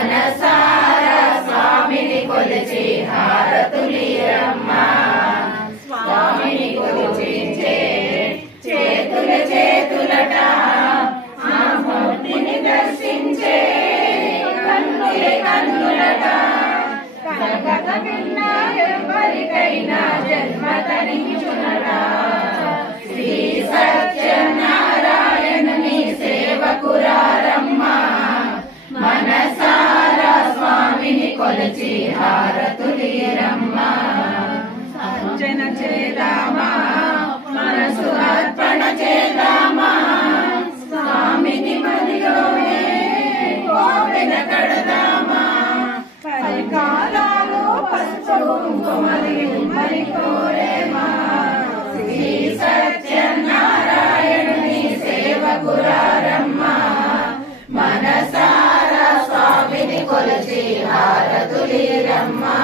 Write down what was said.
మనసారా స్వామిని కొలిచి హారతులిరమ్మా స్వామిని కొలిచే చేతులట ఆ భక్తిని దర్శించే కన్నులట కనకత విన్న ఎవరికైనా జన్మ తరించునట శ్రీ సత్యనారాయణుని సేవకురారమ్మా మనసారా స్వామిని కొలిచి హారతులిరమ్మా అర్చన చేద్దామా మనసు అర్పణ చేద్దామా స్వామిని మదిలోనే కోవెల కడదామా పరికాలాలు పసుపు కుంకుమలి కోరేమా శ్రీ సత్యనారాయణుని సేవకురారమ్మా మనసారా స్వామిని కొలిచి హారతులిరమ్మా